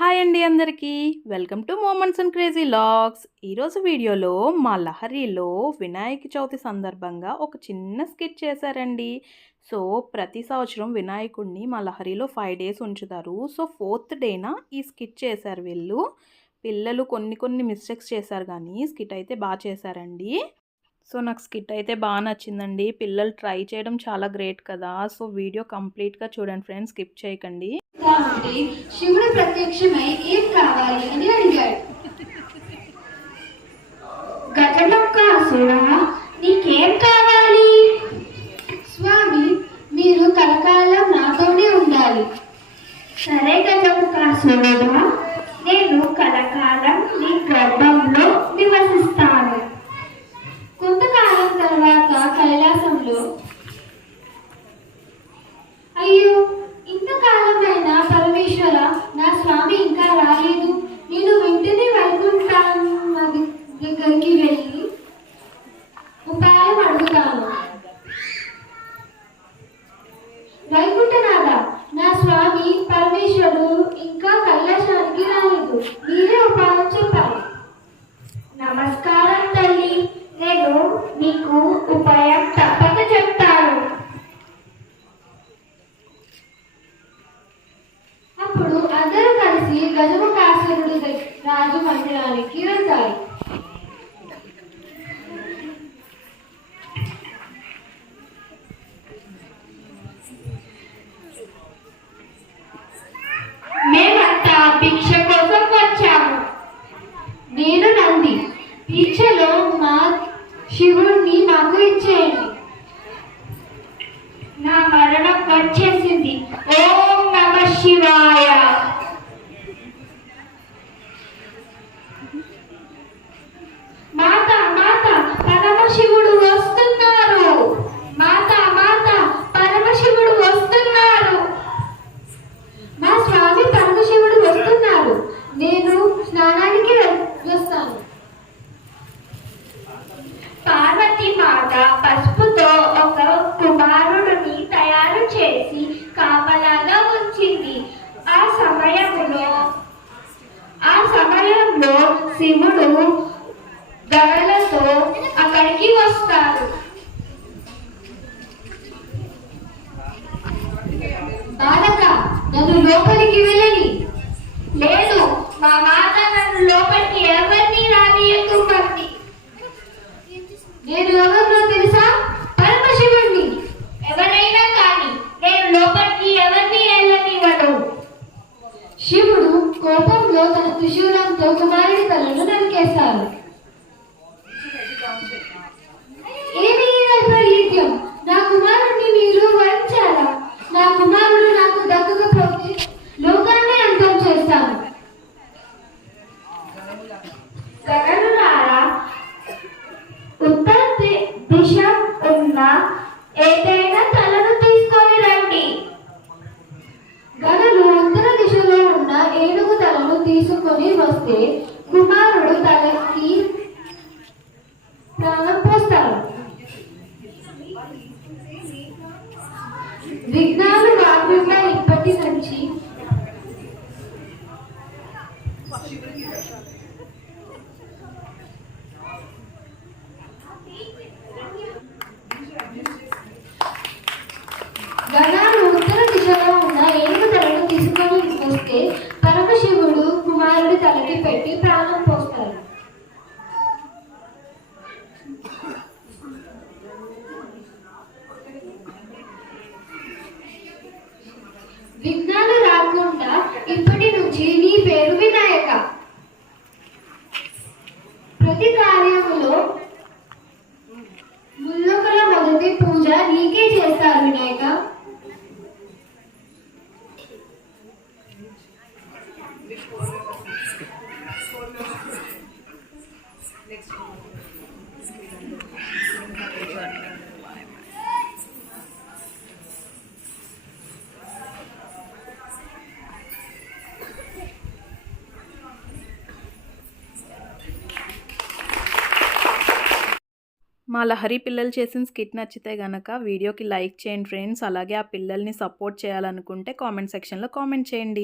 Hi అండి అందరికీ welcome to moments and crazy logs. ఈరోజు వీడియోలో మా లహరిలో వినాయక చవితి సందర్భంగా ఒక చిన్న స్కిట్ చేశారండి. సో ప్రతి సంవత్సరం వినాయకుడిని మా లహరిలో 5 డేస్ ఉంచుతారు. సో 4th డేన ఈ స్కిట్ చేశారు వీళ్ళు. పిల్లలు కొన్ని మిస్టేక్స్ చేశారు కానీ స్కిట్ అయితే బాగా చేశారండి. సో నాకు స్కిట్ అయితే బాగా నచ్చిందండి. పిల్లలు ట్రై చేయడం చాలా గ్రేట్ కదా. సో వీడియో కంప్లీట్గా చూడండి ఫ్రెండ్స్, స్కిప్ చేయకండి. శివుడు ప్రత్యక్షమై ఏం కావాలి అని అడిగాడు. గజముఖాసురా, నీకేం కావాలి? స్వామి, మీరు కలకాలం నాతోనే ఉండాలి. సరే గజముఖాసురుడా, నేను కలకాలం నీ గర్భంలో నివసిస్తాను. కొంతకాలం తర్వాత కైలాసంలో, అయ్యో ఇంతకాలమైనా పరమేశ్వర, నా స్వామి ఇంకా రాలేదు. నేను వెంటనే వైకుంఠం దగ్గరికి వెళ్ళి ఉపాయం అడుగుతాను. వైకుంఠనాథ, నా స్వామి పరమేశ్వరుడు ఇంకా కైలాసానికి రాలేదు. మీరే ఉపాయం చెప్పాలి. నమస్కారం తల్లి, నేను నీకు ఉపాయం తప్పక చెప్తాను. అప్పుడు అందరూ కలిసి గజముఖాసురుడి రాజు మందిరానికి వెళ్తారు. మేమంతా భిక్ష కోసం వచ్చాము. నేను నంది, భిక్షలో మా శివుడిని మాకు ఇచ్చేయండి. నా మరణం వచ్చేసింది. ఓం నమ శివాయ. మాత మాత, పరమశివుడు వస్తున్నారు. మాత మాత, పరమశివుడు వస్తున్నారు. మా స్వామి పరమశివుడు వస్తున్నారు. నేను స్నానానికి వస్తాను. పార్వతి మాత పసుపుతో ఒక కుమారుడిని తయారు చేసి కాపలాగా ఉంచింది. ఆ సమయంలో శివుడు గడలతో అక్కడికి వస్తారు. బాలక, నన్ను లోపలికి వెళ్ళని. లేదు, మా మాత నన్ను లోపలికి ఎవరిని రానియకుంది. నేను ఎవరినో తెలుసా? పరమశివుణ్ణి. ఎవరైనా కానీ నేను లోపలికి ఎవరిని వెళ్ళనివ్వను. శివుడు కోపంలో తన త్రిశూలంతో కుమారుడి తలను నరికేశారు. ఏమి వైపరీత్యం! నా కుమారుడిని మీరు వరించారా? నా కుమారుడు నాకు దక్కకపోతే లోకాన్ని అంతం చేస్తాను. గగనులారా, ఉత్తర దిశ ఉన్న ఏదైనా తలను తీసుకొని రండి. గనులు ఉత్తర దిశలో ఉన్న ఏనుగు తలను తీసుకొని వస్తే కుమారుడు తలకి ప్రాణం పోస్తారు. విఘ్నాలు రాకుండా ఇప్పటి నుంచి గణాలు ఉత్తర దిశలో ఉన్న ఏనుగు తలను తీసుకొని వస్తే పరమశివుడు కుమారుడి తలకి పెట్టి ప్రాణం పోస్తారు. విఘ్నాలు రాకుండా ఇప్పటి నుంచి నీ పేరు వినాయక. ప్రతి కార్యములో ముల్లోకల మొదటి పూజ నీకే చేస్తారు వినాయక. మా లహరి పిల్లలు చేసిన స్కిట్ నచ్చితే గనక వీడియోకి లైక్ చేయండి ఫ్రెండ్స్. అలాగే ఆ పిల్లల్ని సపోర్ట్ చేయాలనుకుంటే కామెంట్ సెక్షన్లో కామెంట్ చేయండి.